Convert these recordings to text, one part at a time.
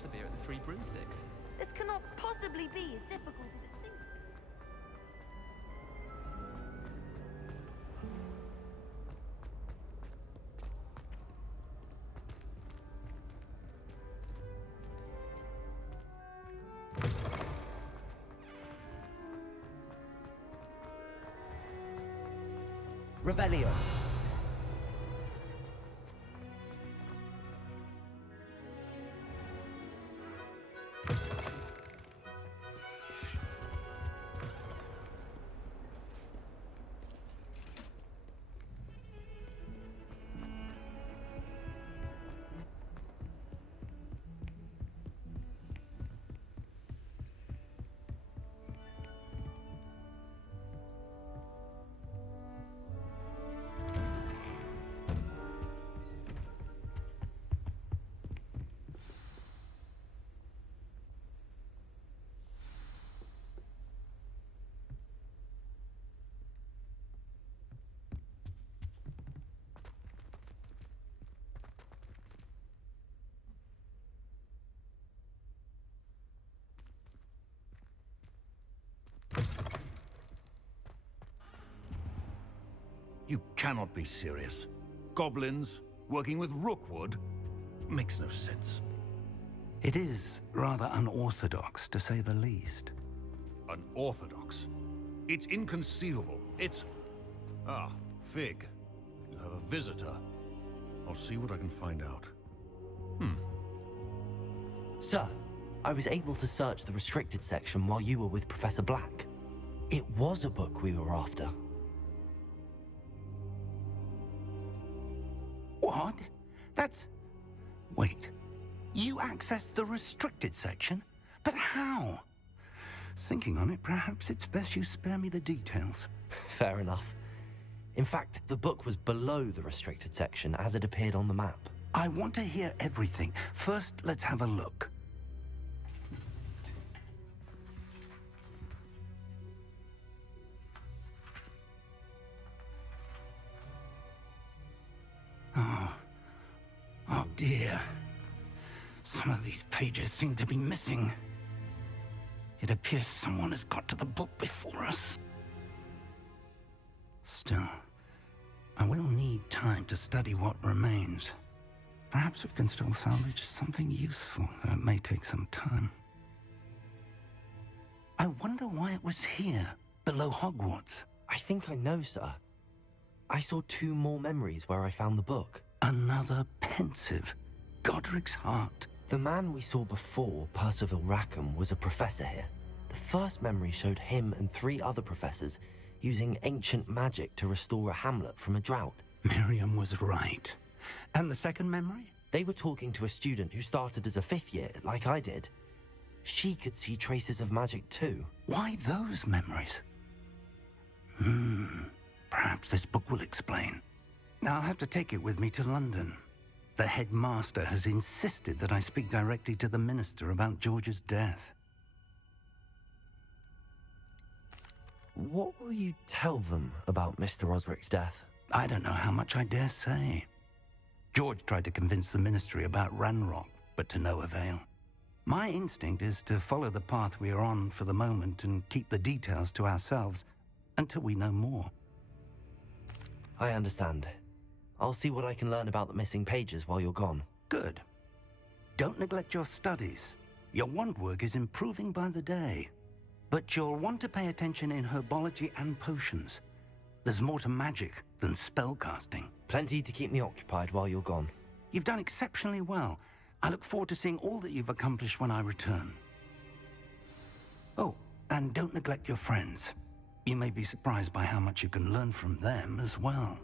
butterbeer at the Three Broomsticks. This cannot possibly be as difficult as it seems. Revelio. You cannot be serious. Goblins working with Rookwood? Makes no sense. It is rather unorthodox, to say the least. Unorthodox? It's inconceivable. It's... Ah, Fig. You have a visitor. I'll see what I can find out. Sir, I was able to search the restricted section while you were with Professor Black. It was a book we were after. What? That's... Wait. You accessed the restricted section? But how? Thinking on it, perhaps it's best you spare me the details. Fair enough. In fact, the book was below the restricted section as it appeared on the map. I want to hear everything. First, let's have a look. Oh dear. Some of these pages seem to be missing. It appears someone has got to the book before us. Still, I will need time to study what remains. Perhaps we can still salvage something useful, though it may take some time. I wonder why it was here, below Hogwarts. I think I know, sir. I saw 2 more memories where I found the book. Another pensive. Godric's heart. The man we saw before, Percival Rackham, was a professor here. The first memory showed him and 3 other professors using ancient magic to restore a hamlet from a drought. Miriam was right. And the second memory? They were talking to a student who started as a 5th year, like I did. She could see traces of magic too. Why those memories? Perhaps this book will explain. I'll have to take it with me to London. The headmaster has insisted that I speak directly to the minister about George's death. What will you tell them about Mr. Osric's death? I don't know how much I dare say. George tried to convince the ministry about Ranrock, but to no avail. My instinct is to follow the path we are on for the moment and keep the details to ourselves until we know more. I understand. I'll see what I can learn about the missing pages while you're gone. Good. Don't neglect your studies. Your wand work is improving by the day. But you'll want to pay attention in herbology and potions. There's more to magic than spellcasting. Plenty to keep me occupied while you're gone. You've done exceptionally well. I look forward to seeing all that you've accomplished when I return. Oh, and don't neglect your friends. You may be surprised by how much you can learn from them as well.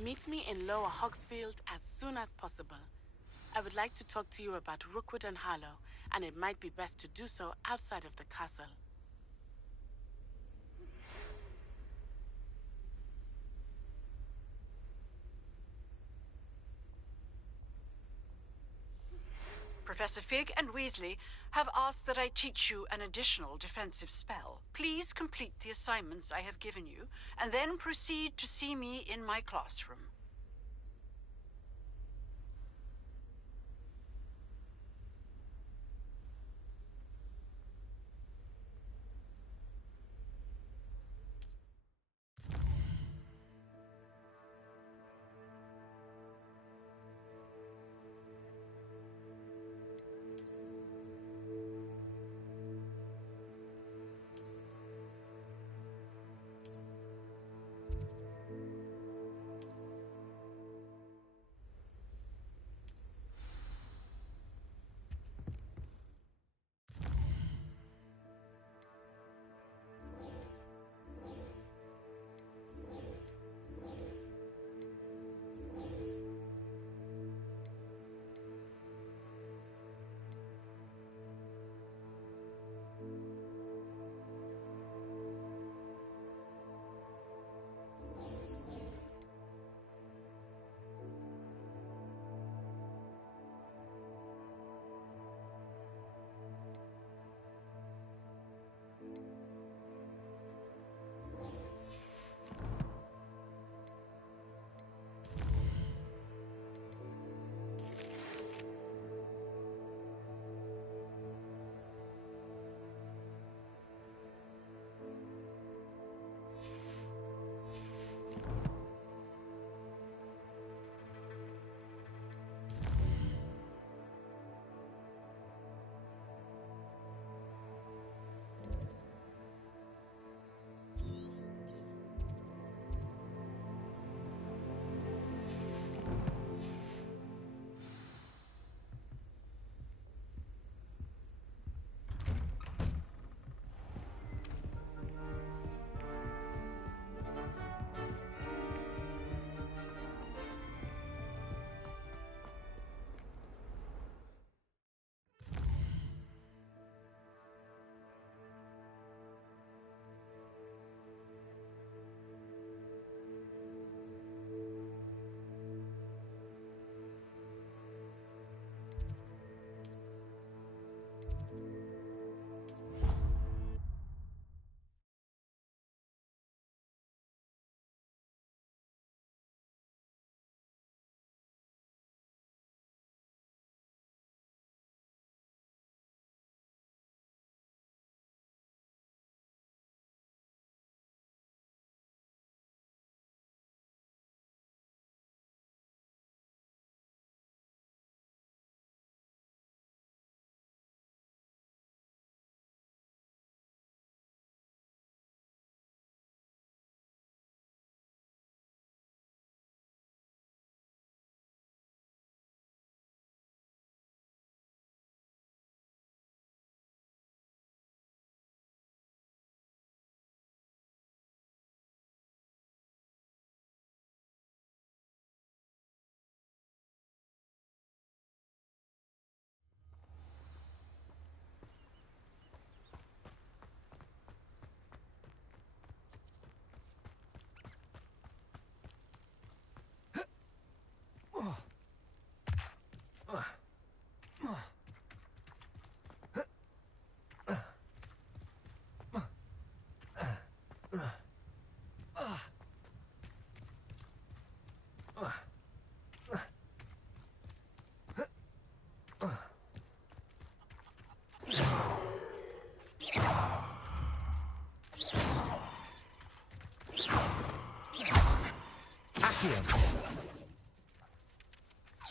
Meet me in Lower Hogsfield as soon as possible. I would like to talk to you about Rookwood and Harlow, and it might be best to do so outside of the castle. Professor Fig and Weasley have asked that I teach you an additional defensive spell. Please complete the assignments I have given you, and then proceed to see me in my classroom.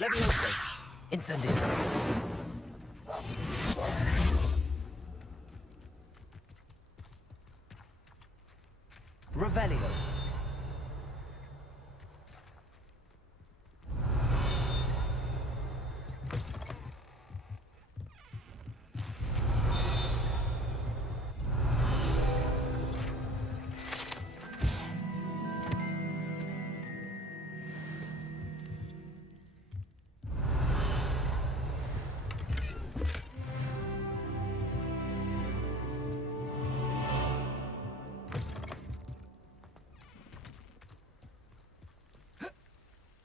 Leviosa! Incendio! Revelio!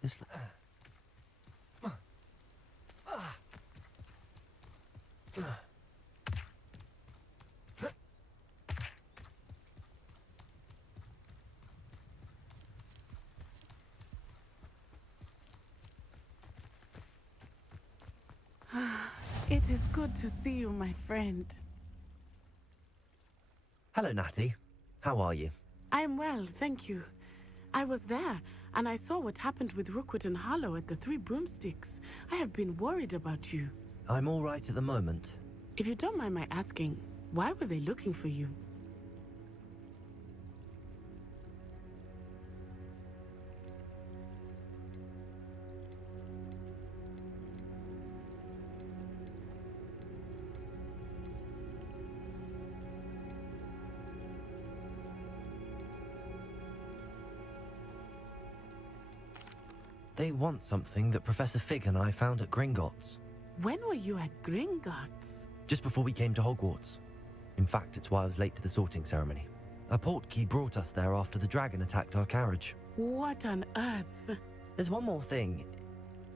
This... It is good to see you, my friend. Hello, Natty. How are you? I'm well, thank you. I was there, and I saw what happened with Rookwood and Harlow at the Three Broomsticks. I have been worried about you. I'm all right at the moment. If you don't mind my asking, why were they looking for you? They want something that Professor Fig and I found at Gringotts. When were you at Gringotts? Just before we came to Hogwarts. In fact, it's why I was late to the sorting ceremony. A portkey brought us there after the dragon attacked our carriage. What on earth? There's one more thing.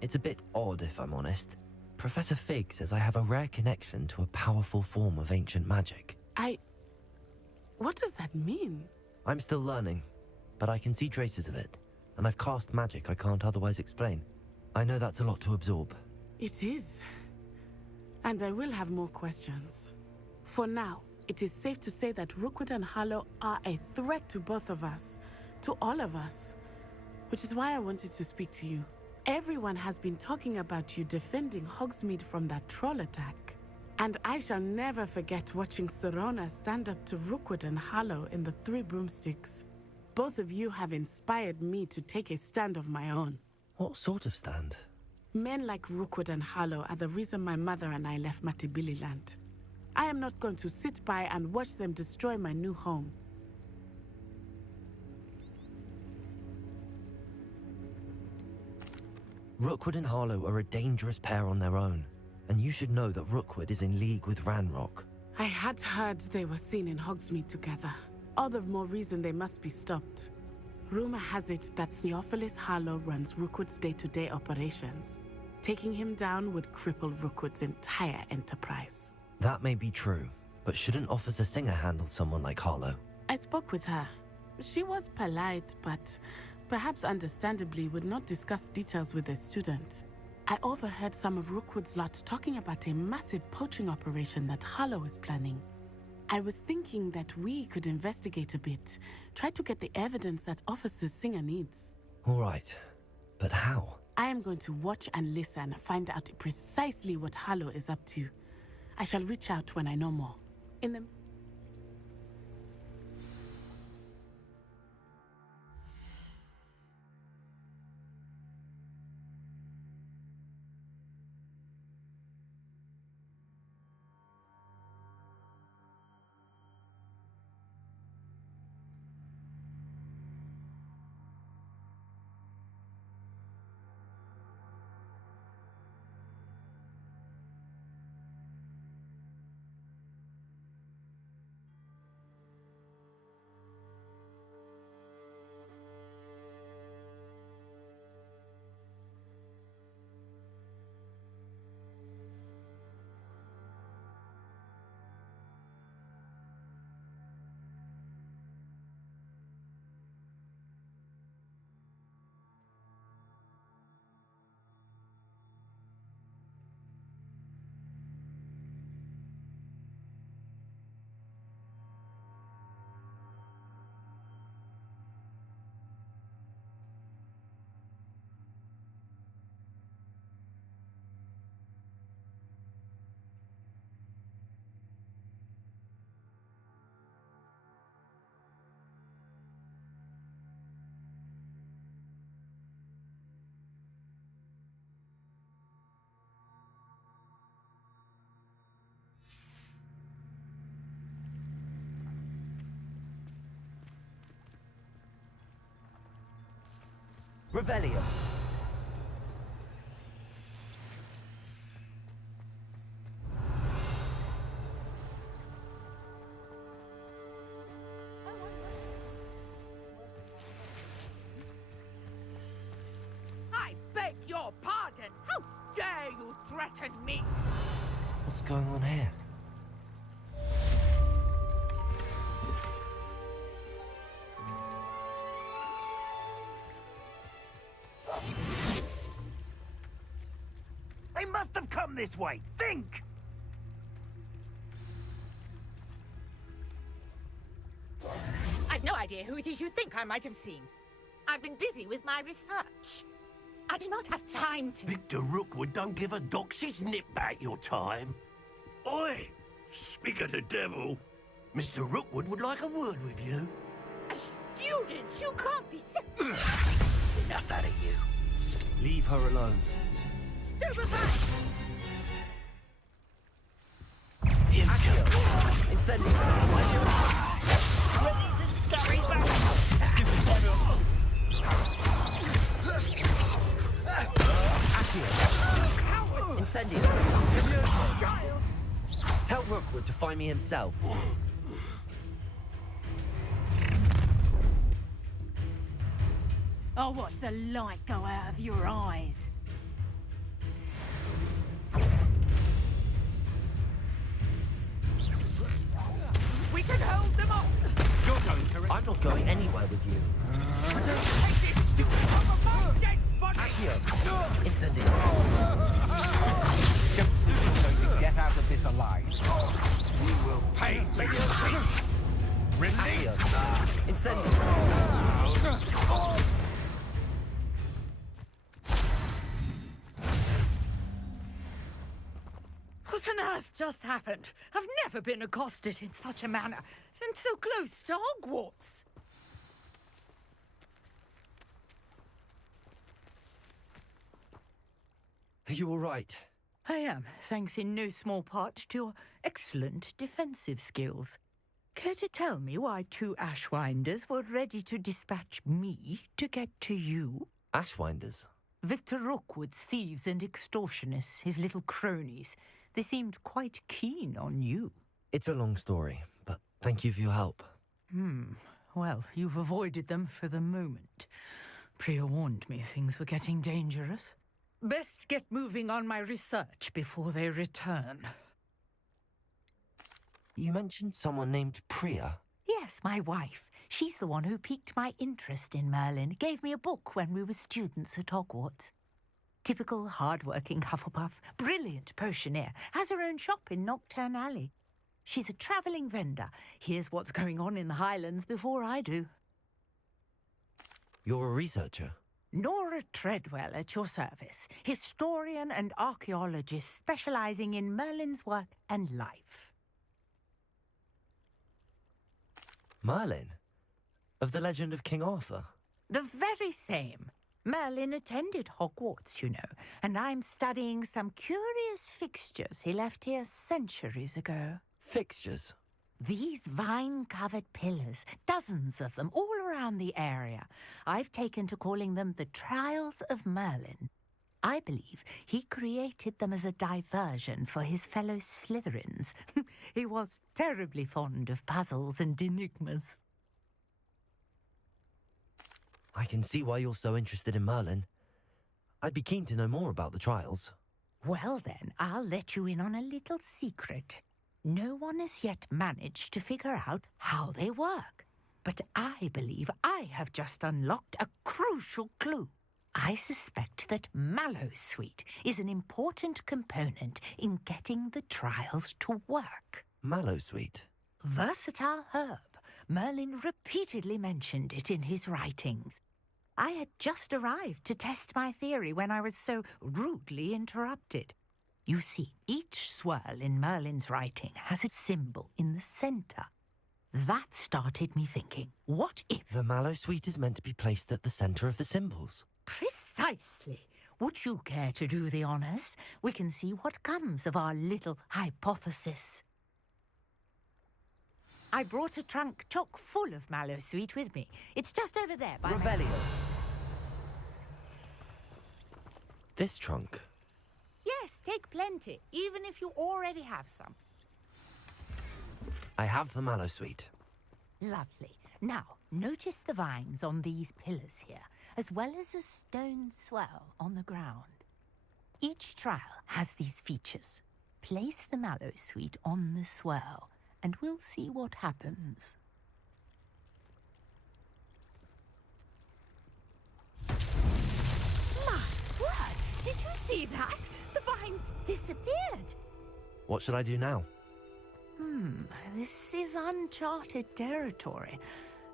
It's a bit odd, if I'm honest. Professor Fig says I have a rare connection to a powerful form of ancient magic. What does that mean? I'm still learning, but I can see traces of it. And I've cast magic I can't otherwise explain. I know that's a lot to absorb. It is. And I will have more questions. For now, it is safe to say that Rookwood and Harlow are a threat to both of us. To all of us. Which is why I wanted to speak to you. Everyone has been talking about you defending Hogsmeade from that troll attack. And I shall never forget watching Serona stand up to Rookwood and Harlow in the Three Broomsticks. Both of you have inspired me to take a stand of my own. What sort of stand? Men like Rookwood and Harlow are the reason my mother and I left Matabeleland. I am not going to sit by and watch them destroy my new home. Rookwood and Harlow are a dangerous pair on their own, and you should know that Rookwood is in league with Ranrock. I had heard they were seen in Hogsmeade together. All the more reason they must be stopped. Rumor has it that Theophilus Harlow runs Rookwood's day-to-day operations. Taking him down would cripple Rookwood's entire enterprise. That may be true, but shouldn't Officer Singer handle someone like Harlow? I spoke with her. She was polite, but perhaps understandably would not discuss details with a student. I overheard some of Rookwood's lot talking about a massive poaching operation that Harlow is planning. I was thinking that we could investigate a bit, try to get the evidence that Officer Singer needs. All right, but how? I am going to watch and listen, find out precisely what Harlow is up to. I shall reach out when I know more. In the... Revelio. I beg your pardon! How dare you threaten me? What's going on here? They must have come this way. Think! I've no idea who it is you think I might have seen. I've been busy with my research. I do not have time to... Victor Rookwood don't give a doxy's nip back your time. Oi! Speak of the devil. Mr. Rookwood would like a word with you. A student? You can't be so... Enough out of you. Leave her alone. Stupefy! Incendio. Ready to scurry back. Stupid devil. Incendio. Tell Rookwood to find me himself. I'll watch the light go out of your eyes. We can hold them off! You're going to... I'm not going anywhere with you. Take this stupid off of my dead body! Accio. Incendio. Get out of this alive. You will pay for your sins. Release. Incendio. What on earth just happened? I've never been accosted in such a manner, and so close to Hogwarts. Are you all right? I am, thanks in no small part to your excellent defensive skills. Care to tell me why two Ashwinders were ready to dispatch me to get to you? Ashwinders. Victor Rookwood's thieves and extortionists, his little cronies. They seemed quite keen on you. It's a long story, but thank you for your help. Well, you've avoided them for the moment. Priya warned me things were getting dangerous. Best get moving on my research before they return. You mentioned someone named Priya. Yes, my wife. She's the one who piqued my interest in Merlin. Gave me a book when we were students at Hogwarts. Typical hard-working Hufflepuff, brilliant potioneer, has her own shop in Knockturn Alley. She's a travelling vendor. Hears what's going on in the Highlands before I do. You're a researcher. Nora Treadwell at your service, historian and archaeologist specialising in Merlin's work and life. Merlin? Of the legend of King Arthur? The very same. Merlin attended Hogwarts, you know, and I'm studying some curious fixtures he left here centuries ago. Fixtures? These vine-covered pillars, dozens of them, all around the area. I've taken to calling them the Trials of Merlin. I believe he created them as a diversion for his fellow Slytherins. He was terribly fond of puzzles and enigmas. I can see why you're so interested in Merlin. I'd be keen to know more about the trials. Well then, I'll let you in on a little secret. No one has yet managed to figure out how they work. But I believe I have just unlocked a crucial clue. I suspect that Mallowsweet is an important component in getting the trials to work. Mallowsweet? Versatile herb. Merlin repeatedly mentioned it in his writings. I had just arrived to test my theory when I was so rudely interrupted. You see, each swirl in Merlin's writing has a symbol in the centre. That started me thinking, what if... The Mallowsweet is meant to be placed at the centre of the symbols. Precisely. Would you care to do the honours? We can see what comes of our little hypothesis. I brought a trunk chock full of Mallowsweet with me. It's just over there by Revelio. This trunk? Yes, take plenty, even if you already have some. I have the mallow sweet. Lovely. Now, notice the vines on these pillars here, as well as a stone swell on the ground. Each trial has these features. Place the mallow sweet on the swell, and we'll see what happens. My word! Did you see that? The vines disappeared! What should I do now? This is uncharted territory.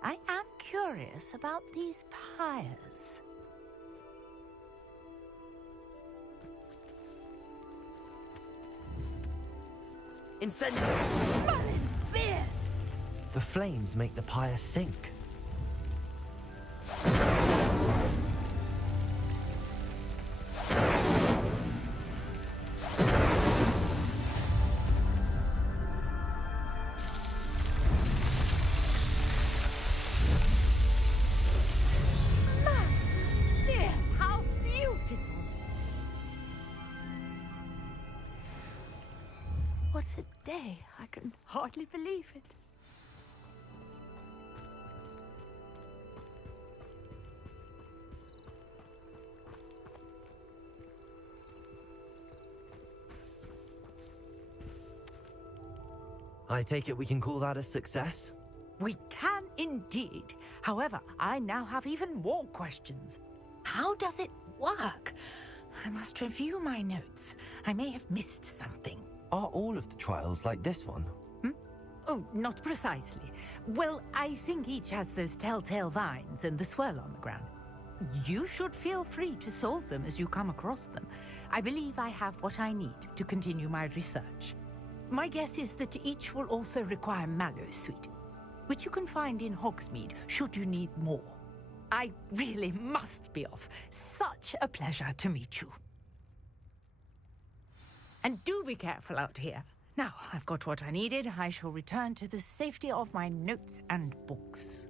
I am curious about these pyres. Incendio! Merlin's beard! The flames make the pyre sink. Merlin's beard! How beautiful! What a day! I can hardly believe it. I take it we can call that a success? We can indeed. However, I now have even more questions. How does it work? I must review my notes. I may have missed something. Are all of the trials like this one? Oh, not precisely. Well, I think each has those telltale vines and the swirl on the ground. You should feel free to solve them as you come across them. I believe I have what I need to continue my research. My guess is that each will also require mallow sweet, which you can find in Hogsmeade should you need more. I really must be off. Such a pleasure to meet you. And do be careful out here. Now, I've got what I needed. I shall return to the safety of my notes and books.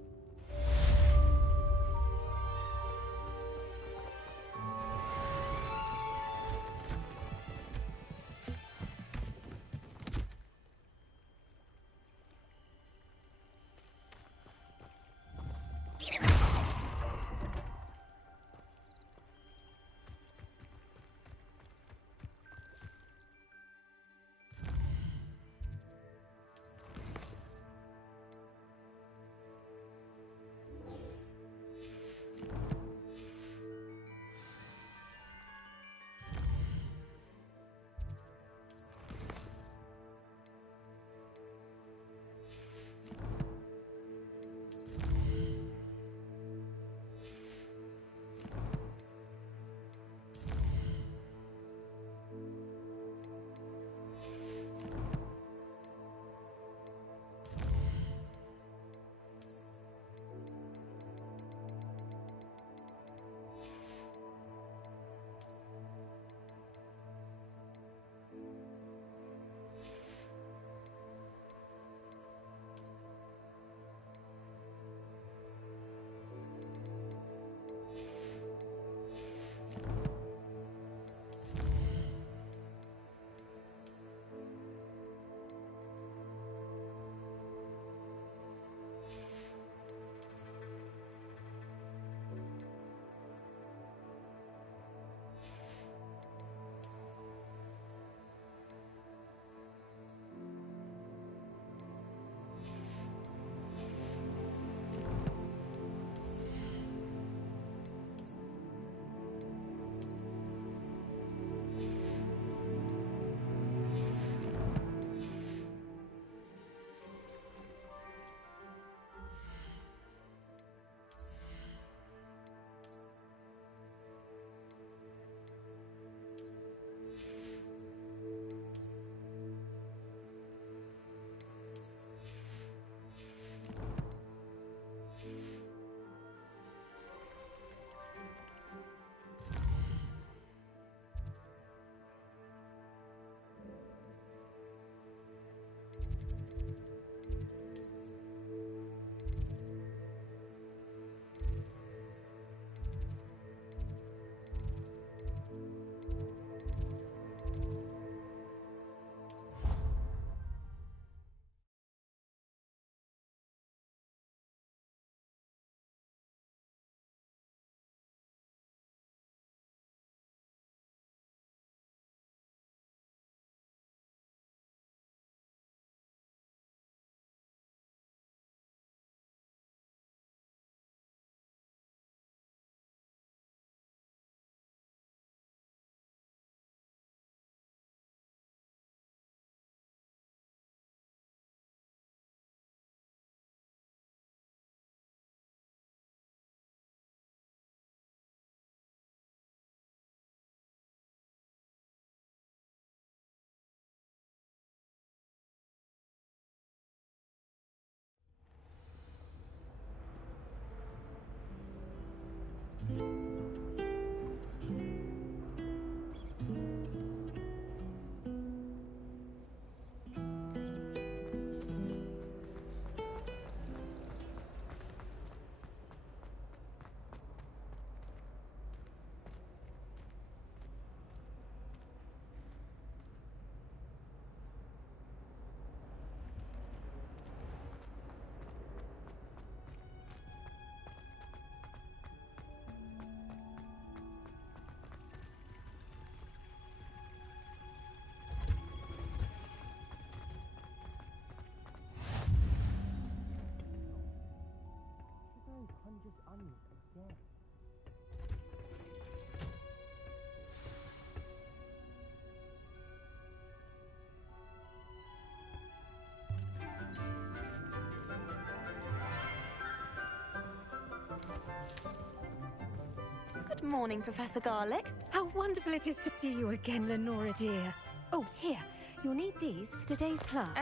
Good morning, Professor Garlic. How wonderful it is to see you again, Lenora dear. Oh, here. You'll need these for today's class.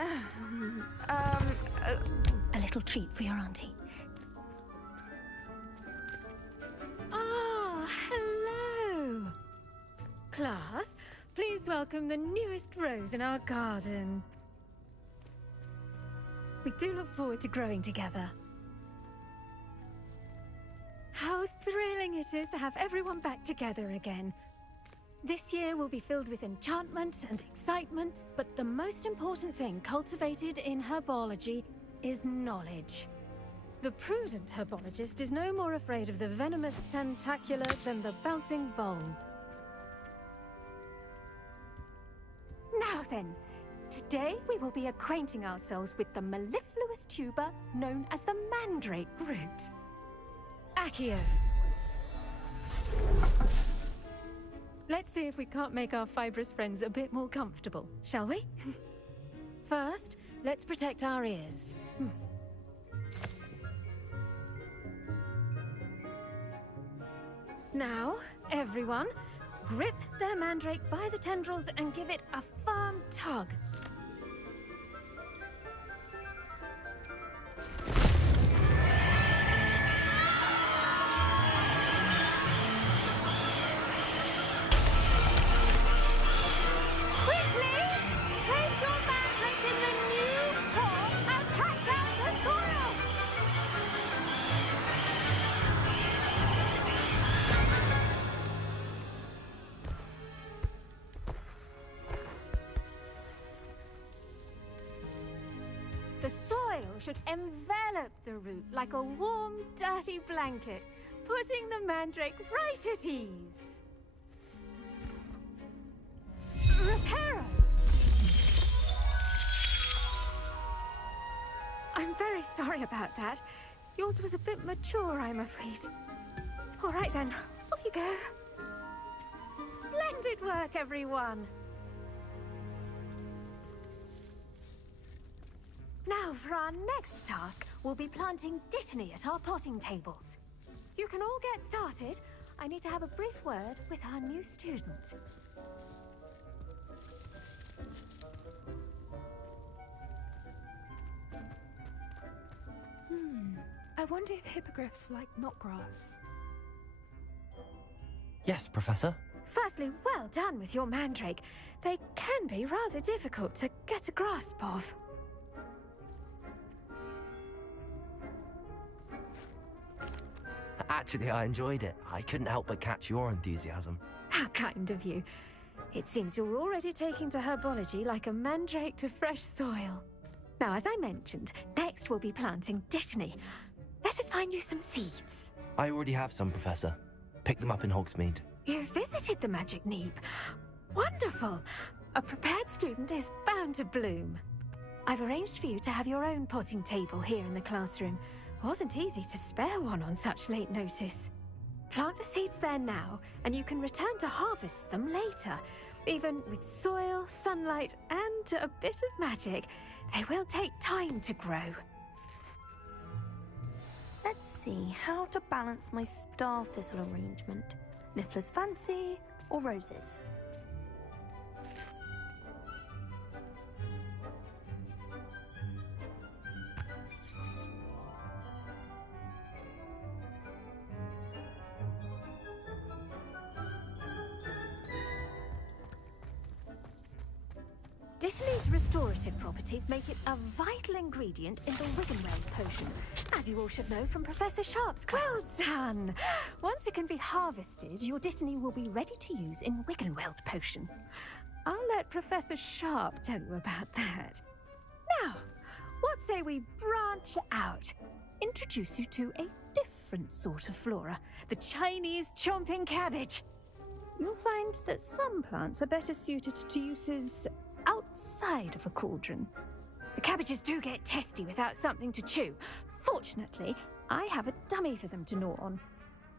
A little treat for your auntie. Ah, hello. Class, please welcome the newest rose in our garden. We do look forward to growing together. How thrilling it is to have everyone back together again. This year will be filled with enchantment and excitement, but the most important thing cultivated in herbology is knowledge. The prudent herbologist is no more afraid of the venomous tentacula than the bouncing bulb. Now then, today we will be acquainting ourselves with the mellifluous tuber known as the mandrake root. Accio. Let's see if we can't make our fibrous friends a bit more comfortable, shall we? First, let's protect our ears. Now, everyone, grip their mandrake by the tendrils and give it a firm tug. The soil should envelop the root like a warm, dirty blanket, putting the mandrake right at ease. Reparo! I'm very sorry about that. Yours was a bit mature, I'm afraid. All right then, off you go. Splendid work, everyone! Now, for our next task, we'll be planting Dittany at our potting tables. You can all get started. I need to have a brief word with our new student. I wonder if hippogriffs like knotgrass. Yes, Professor. Firstly, well done with your mandrake. They can be rather difficult to get a grasp of. Actually, I enjoyed it. I couldn't help but catch your enthusiasm. How kind of you. It seems you're already taking to herbology like a mandrake to fresh soil. Now, as I mentioned, next we'll be planting Dittany. Let us find you some seeds. I already have some, Professor. Picked them up in Hogsmeade. You visited the Magic Neep. Wonderful! A prepared student is bound to bloom. I've arranged for you to have your own potting table here in the classroom. Wasn't easy to spare one on such late notice. Plant the seeds there now, and you can return to harvest them later. Even with soil, sunlight, and a bit of magic, they will take time to grow. Let's see how to balance my star thistle arrangement. Miffler's fancy or roses? Dittany's restorative properties make it a vital ingredient in the Wiggenweld potion, as you all should know from Professor Sharp's class. Well done! Once it can be harvested, your Dittany will be ready to use in Wiggenweld potion. I'll let Professor Sharp tell you about that. Now, what say we branch out? Introduce you to a different sort of flora, the Chinese chomping cabbage. You'll find that some plants are better suited to uses outside of a cauldron. The cabbages do get testy without something to chew. Fortunately, I have a dummy for them to gnaw on.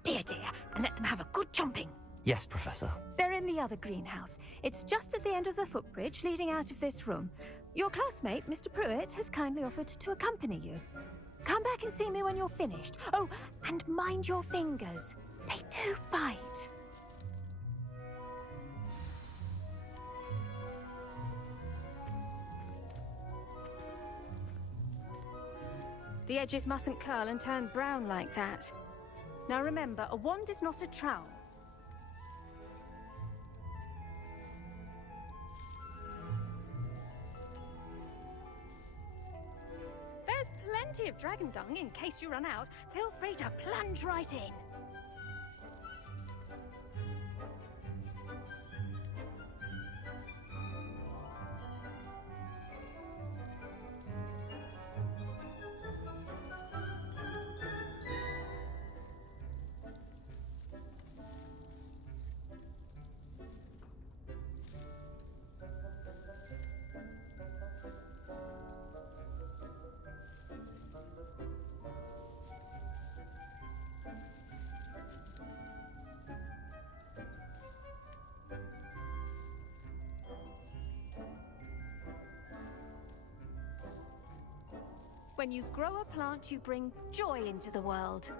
Be a dear and let them have a good chomping. Yes, Professor. They're in the other greenhouse. It's just at the end of the footbridge leading out of this room. Your classmate, Mr. Pruitt, has kindly offered to accompany you. Come back and see me when you're finished. Oh, and mind your fingers. They do bite. The edges mustn't curl and turn brown like that. Now remember, a wand is not a trowel. There's plenty of dragon dung in case you run out. Feel free to plunge right in. When you grow a plant, you bring joy into the world.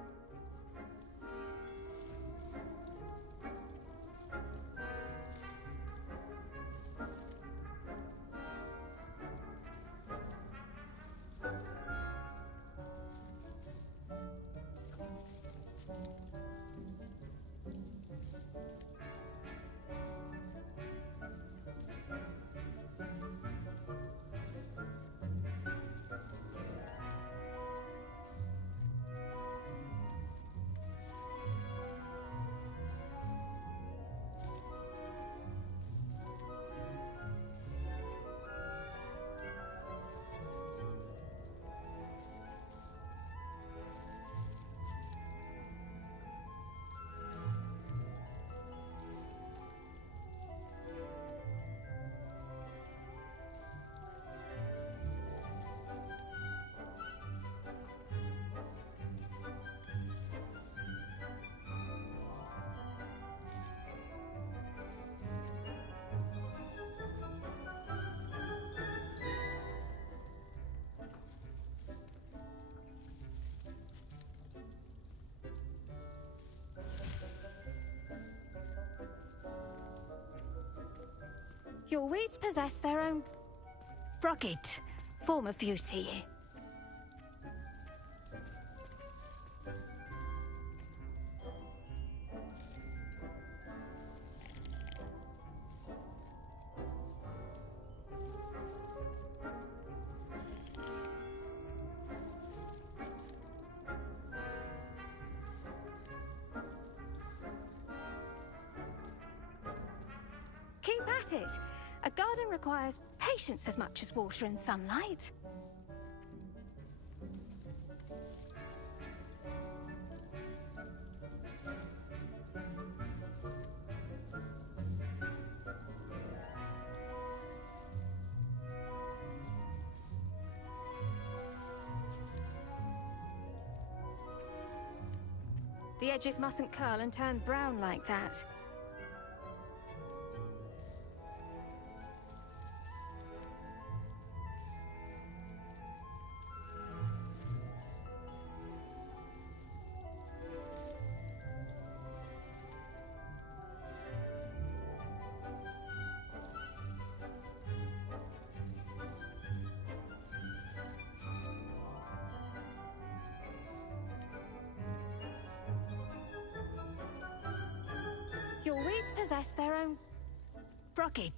Your weeds possess their own rugged form of beauty. Keep at it. A garden requires patience as much as water and sunlight. The edges mustn't curl and turn brown like that. Your weeds possess their own rugged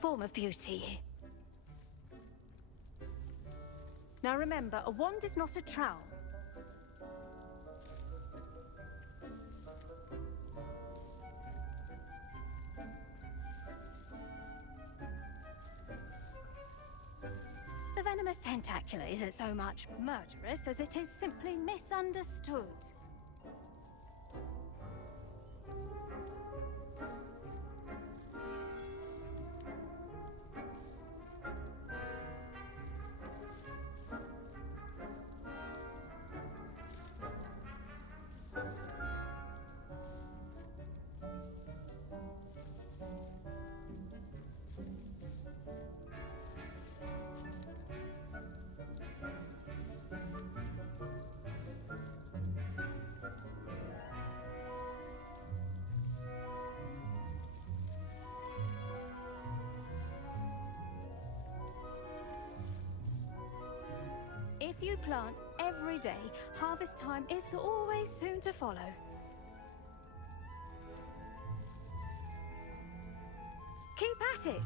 form of beauty. Now remember, a wand is not a trowel. The venomous tentacula isn't so much murderous as it is simply misunderstood. you plant every day, harvest time is always soon to follow. Keep at it.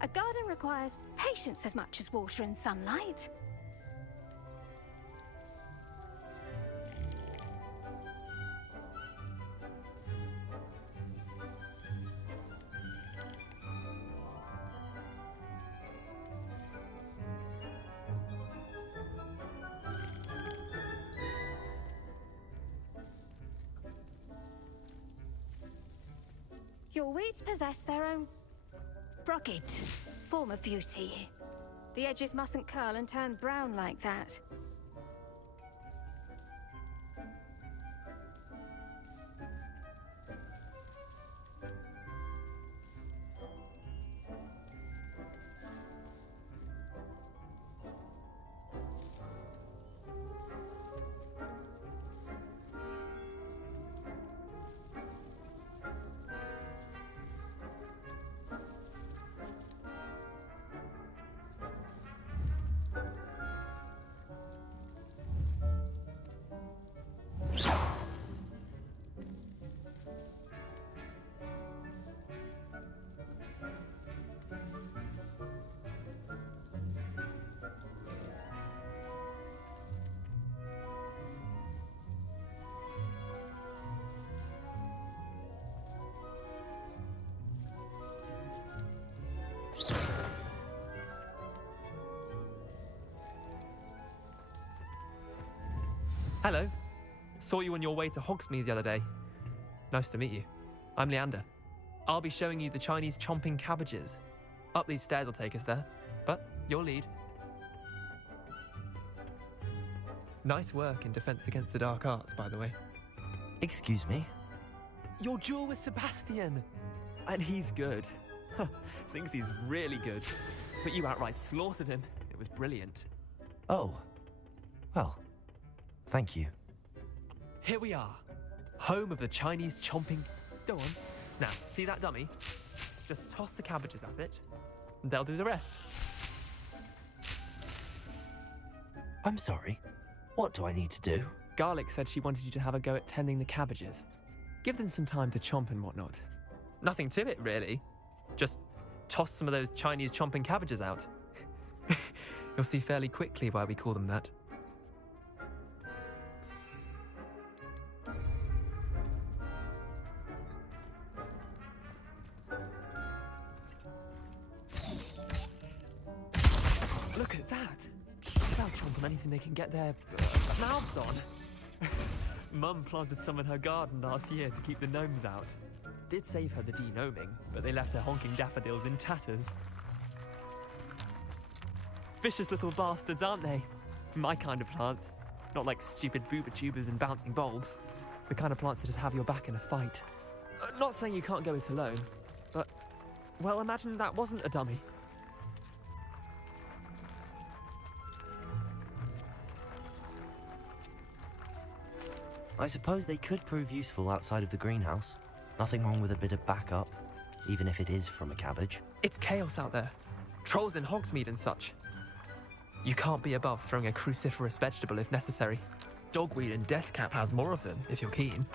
A garden requires patience as much as water and sunlight. Your weeds possess their own rugged form of beauty. The edges mustn't curl and turn brown like that. Hello. Saw you on your way to Hogsmeade the other day. Nice to meet you. I'm Leander. I'll be showing you the Chinese chomping cabbages. Up these stairs will take us there, but your lead. Nice work in Defense Against the Dark Arts, by the way. Excuse me? Your duel with Sebastian! And he's good. Thinks he's really good. But you outright slaughtered him. It was brilliant. Oh. Well, thank you. Here we are. Home of the Chinese chomping... Go on. Now, see that dummy? Just toss the cabbages at it, and they'll do the rest. I'm sorry. What do I need to do? Garlic said she wanted you to have a go at tending the cabbages. Give them some time to chomp and whatnot. Nothing to it, really. Just toss some of those Chinese chomping cabbages out. You'll see fairly quickly why we call them that. Look at that! They'll chomp on anything they can get their mouths on. Mum planted some in her garden last year to keep the gnomes out. Did save her the de-gnoming, but they left her honking daffodils in tatters. Vicious little bastards, aren't they? My kind of plants. Not like stupid booba tubers and bouncing bulbs. The kind of plants that just have your back in a fight. Not saying you can't go it alone, but... well, imagine that wasn't a dummy. I suppose they could prove useful outside of the greenhouse. Nothing wrong with a bit of backup, even if it is from a cabbage. It's chaos out there. Trolls in Hogsmeade and such. You can't be above throwing a cruciferous vegetable if necessary. Dogweed and deathcap has more of them, if you're keen.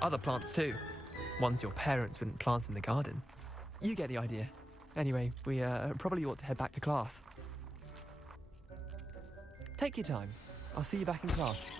Other plants too. Ones your parents wouldn't plant in the garden. You get the idea. Anyway, we probably ought to head back to class. Take your time. I'll see you back in class.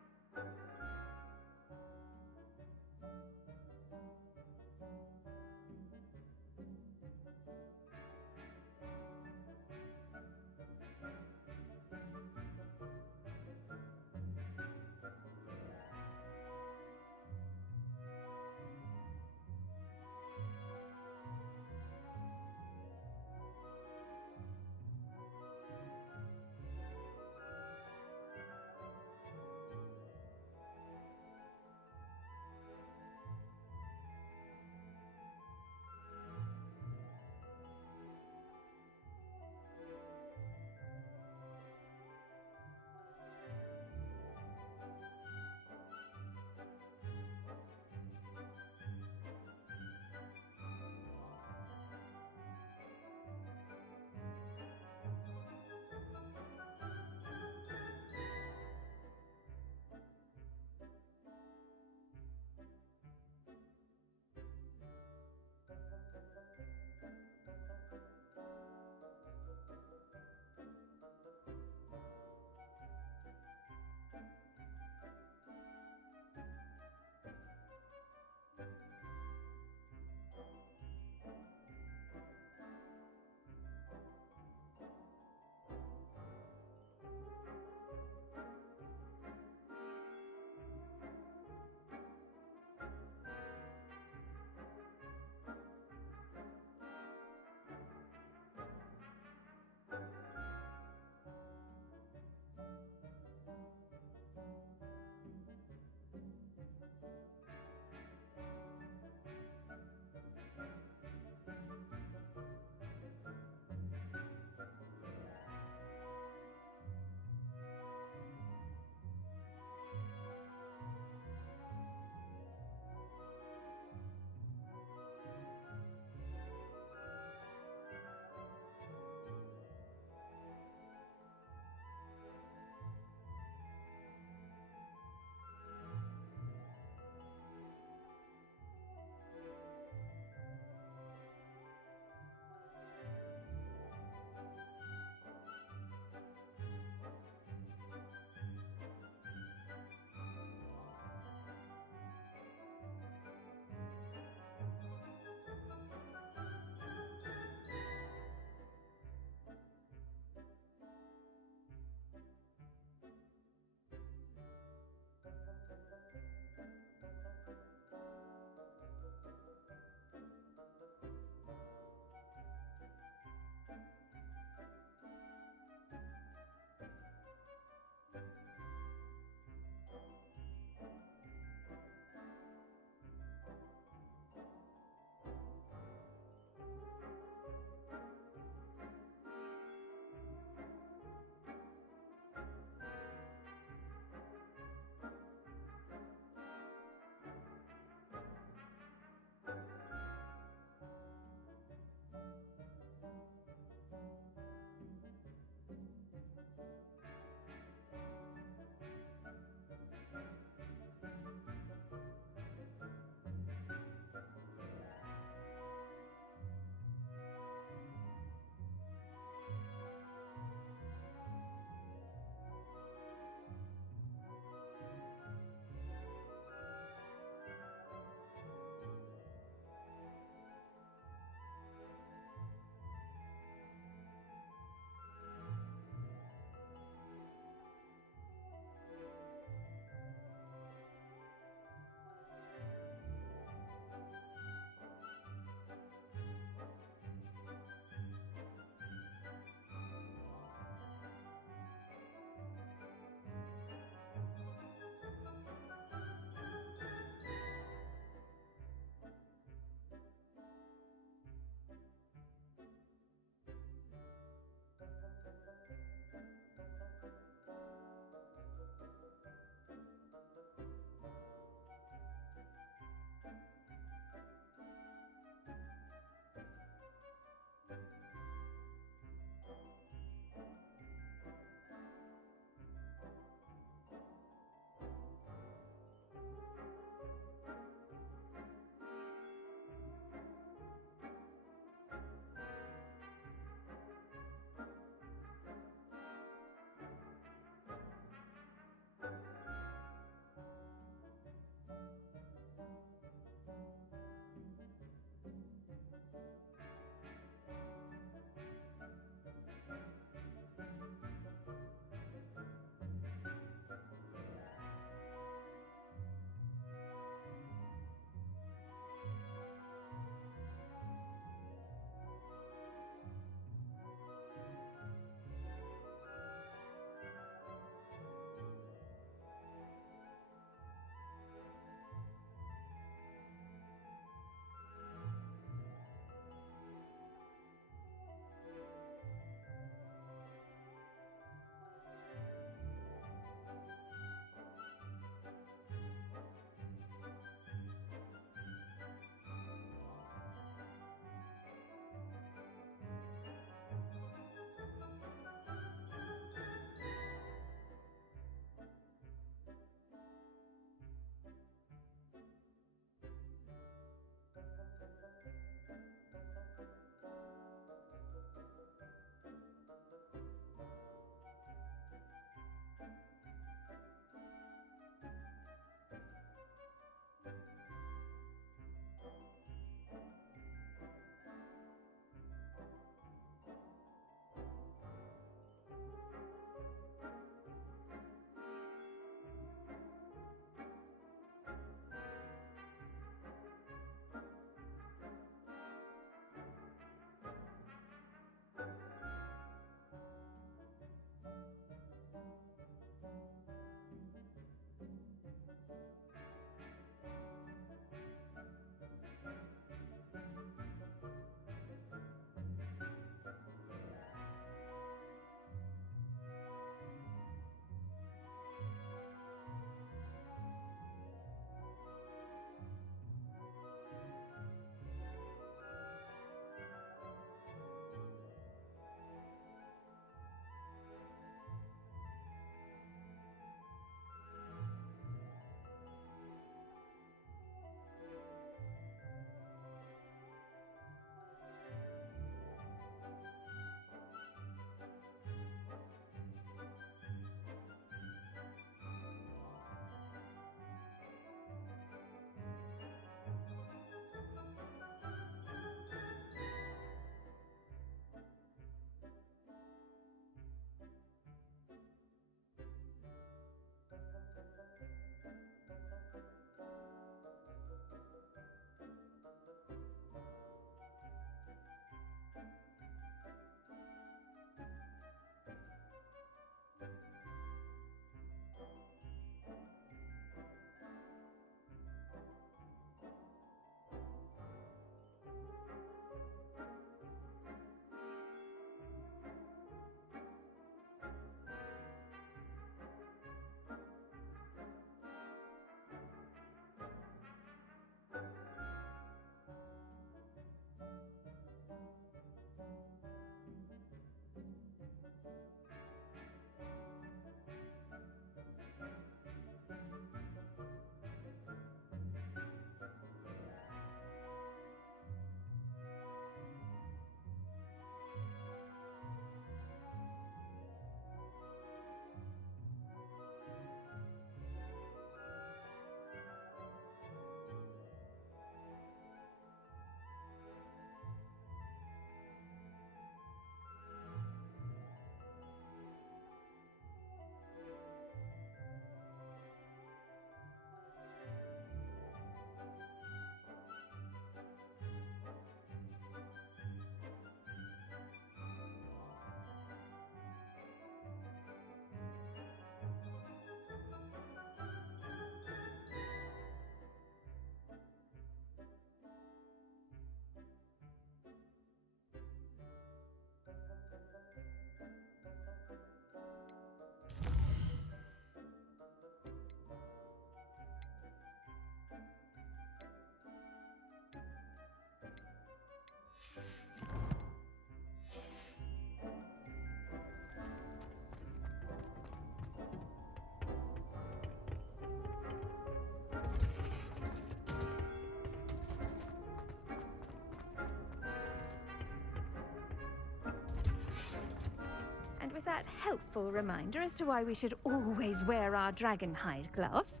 with that helpful reminder as to why we should always wear our dragonhide gloves,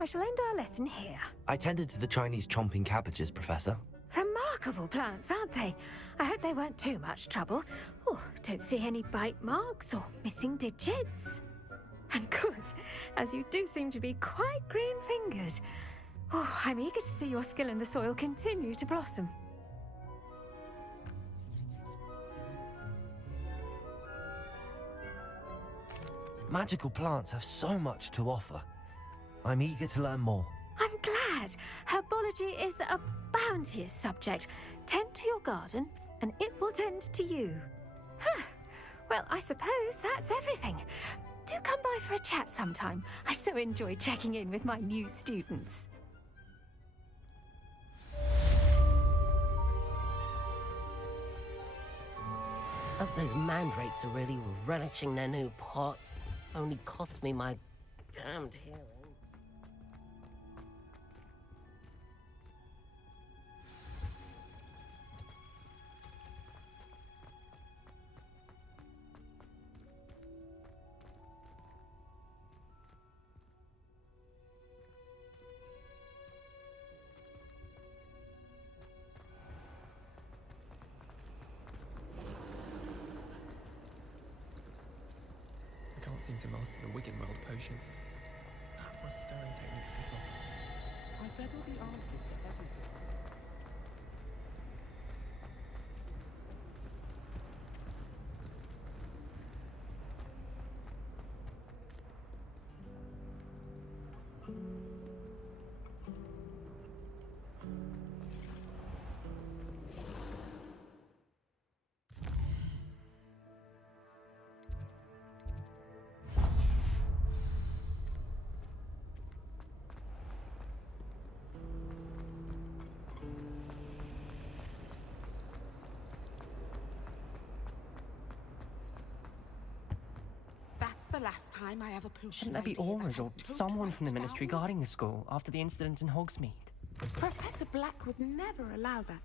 I shall end our lesson here. I tended to the Chinese chomping cabbages, Professor. Remarkable plants, aren't they? I hope they weren't too much trouble. Oh, don't see any bite marks or missing digits. And good, as you do seem to be quite green-fingered. Oh, I'm eager to see your skill in the soil continue to blossom. Magical plants have so much to offer. I'm eager to learn more. I'm glad. Herbology is a bounteous subject. Tend to your garden, and it will tend to you. Huh. Well, I suppose that's everything. Do come by for a chat sometime. I so enjoy checking in with my new students. Hope those mandrakes are really relishing their new pots. Only cost me my damned hearing. I can't seem to master the Wiggenweld potion. Perhaps my stirring techniques get off. I bet will be answered for everything. That's the last time I ever pooped. Shouldn't there be auras or someone from the Ministry guarding the school after the incident in Hogsmeade? Professor Black would never allow that.